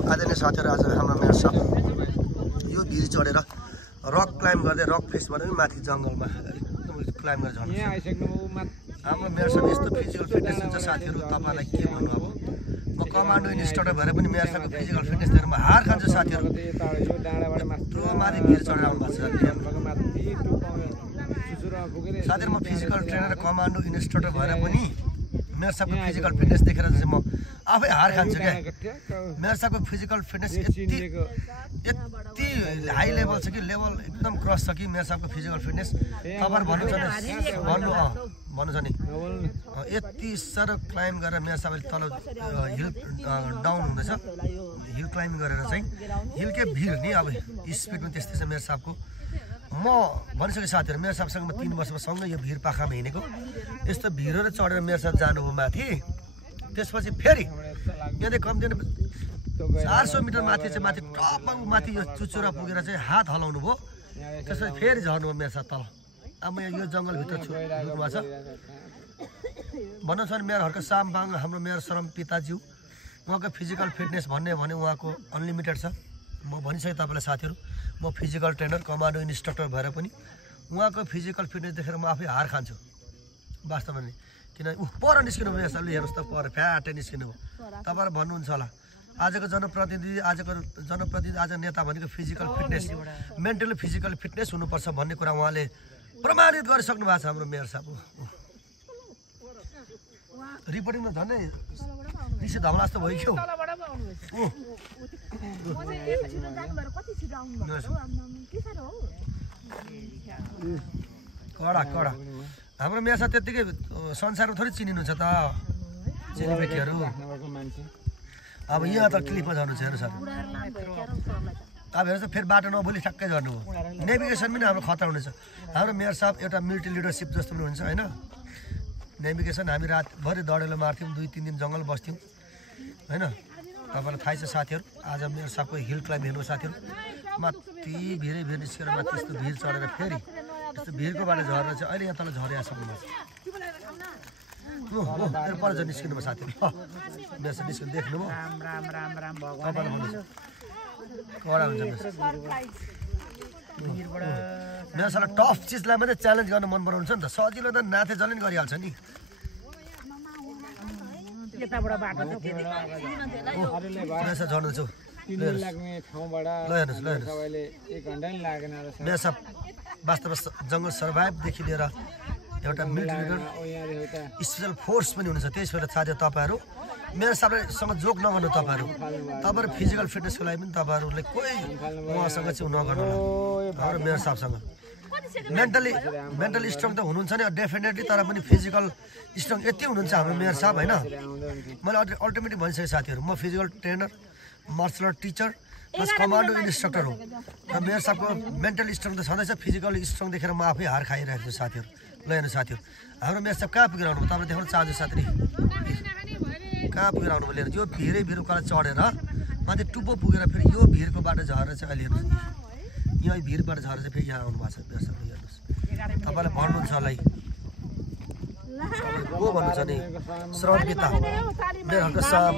आदरणीय साथीहरु आज हाम्रो मेयर साहब यो भिर चढेर रक क्लाइम्ब गर्दै रक फेसबाट पनि माथि जंगलमा एकदम क्लाइम्ब गरेर झर्नु यहाँ आइसक्नुभयो हाम्रो मेयर साहब यस्तो फिजिकल फिटनेस हुन्छ साथीहरु तपाईलाई के भन्नु अब म कमान्डो इन्स्ट्रक्टर भएर पनि मेयर साहबको फिजिकल फिटनेस देखेर म हार खान्छु साथीहरु डाँडाबाट माथि भिर चढेर आउनु भएको छ साथीहरु म फिजिकल ट्रेनर कमान्डो इन्स्ट्रक्टर भएर पनि मेयर साहबको फिजिकल फिटनेस देखेर चाहिँ म आफै हार खान्छु क्या मेयर साहबको फिजिकल फिटनेस यति हाई लेभल छ कि लेभल एकदम क्रस छ कि मेयर साहबको फिजिकल फिटनेस तपाईहरु भन्नु छ नि यति साह्रो क्लाइम्ब गरेर मेयर साहबले तल हिल डाउन हुँदैछ हिल क्लाइम्ब गरेर चाहिँ हिलकै भिर नि अब स्पिडमा त्यस्तै छ मेयर साहबको म भनिसके साथीहरु मेयर साहबसँग म 3 वर्षमा सँगै यो भिर पाखामा हिँडेको यस्तो भिरहरु चढेर मेयर साहब जानुभयो माथि त्यसपछि फेरि यहाँदेखि कम्ती 400 मिटर माथि चाहिँ माथि टपमा माथि यो चुचुरा पुगेर चाहिँ हात हलाउनु भयो त्यसपछि फेरि झर्नुभयो मेयर साहब तल अब यो जंगलभित्र छु भएको छ भन्नु छ नि मेयरहरुको सामबाङ हाम्रो मेयर शरम पिताज्यू उहाँको फिजिकल फिटनेस भन्ने भने उहाँको अनलिमिटेड छ म भनिसके तपाईलाई साथीहरु म फिजिकल ट्रेनर कमान्डो इन्स्ट्रक्टर भएर पनि उहाँको फिजिकल फिटनेस देखेर म आफै हार खान्छु वास्तवमा नि किन पर निस्किनु मेयर साहबले हेर्नुस् त पर फ्याटै निस्किनु हो तपाईहरु भन्नुहुन्छ होला आजको जनप्रतिनिधि आज नेता भनेको physical fitness mentally physical fitness हुनुपर्छ भन्ने कुरा उहाँले प्रमाणित गरिसक्नु भएको छ हाम्रो मेयर साहब रिपोर्टिङमा झन्डै रिसे धमला जस्तो भयो क्या कडा कडा हाम्रो मेयर साहब त्यतिकै संसारमा थोरै चिनिनु छ त चेलीबेटीहरू अब यहाँ त क्लिपमा झर्नु छ हेर्नु सर अब हेर्नुहोस् त फेरि बाटो नबोली ठ्याक्कै झर्नु हो नेभिगेसन पनि हाम्रो खतरा हुनेछ हाम्रो मेयर साहब एउटा मिलिट्री लिडरसिप जस्तो पनि हुन्छ होइन नेभिगेसन हामी रातभरि दडेलो मार्थ्यौँ 2-3 दिन जङ्गल बस्थ्यौँ होइन तपाईँलाई थाहै छ साथीहरू आज मेयर साहबको हिल क्लाइम्ब हेर्नु साथीहरू माथि भिरै भिर निस्केर माथि त्यस्तो भिर चढेर फेरि त्यस्तो भिरको बाटो झरेर चाहिँ अहिले यहाँ तल झरिया सक्नुहुन्छ पर चाहिँ निस्किनु भयो साथीहरू मेयर साहब निस्किनु देख्नुभयो तपाईँलाई भन्नुहोस् कडा हुन्छ मेयर साहबलाई टफ चिजलाई मात्रै च्यालेन्ज गर्न मन पराउँछ नि त सजिलो त नाथे जले नि गरिहाल्छ नि झर्नु छु मेयर साहब वास्तवमा जङ्गल सर्भाइभदेखि लिएर एउटा मिलिट्री स्पेसल फोर्स पनि हुनुहुन्छ त्यस भएर साथै तपाईहरु मेयर साहबसँग जोक नगर्नु तपाईहरु फिजिकल फिटनेसको लागि पनि तपाईहरुले कोही उहाँसँग चाहिँ नगर्नु हाम्रो मेयर साहबसँग मेन्टली स्ट्रङ त हुनुहुन्छ नि डेफिनेटली तर पनि फिजिकल स्ट्रङ यति हुनुहुन्छ हाम्रो मेयर साहब हैन मैले अल्टिमेटली भनिसके साथीहरु म physical trainer martial art teacher plus commando instructor हो र मेयर साहबको मेन्टल स्ट्रङ त छँदैछ फिजिकल स्ट्रङ देखेर म आफै हार खाइरहेको छु साथीहरु ल हेर्नु साथीहरु हाम्रो मेयर साहब कहाँ पुगेर आउनु तपाईले देखाउन चाहन्छु साथी कहाँ पुगेर आउनु भयो यो भिरै भिर उकालो चढेर माथि टुप्पो पुगेर फेरि यो भिरको बाटो झरेर चाहिँ अहिले हेर्नुहोस् यहाँ भिरबाट झरेर चाहिँ फेरि यहाँ आउनु भएको छ मेयर साहब हेर्नुहोस् तपाईलाई भन्नुहुन्छ होला को भन्नुहुन्छ नि श्रम पिता मेयरहरुको साहब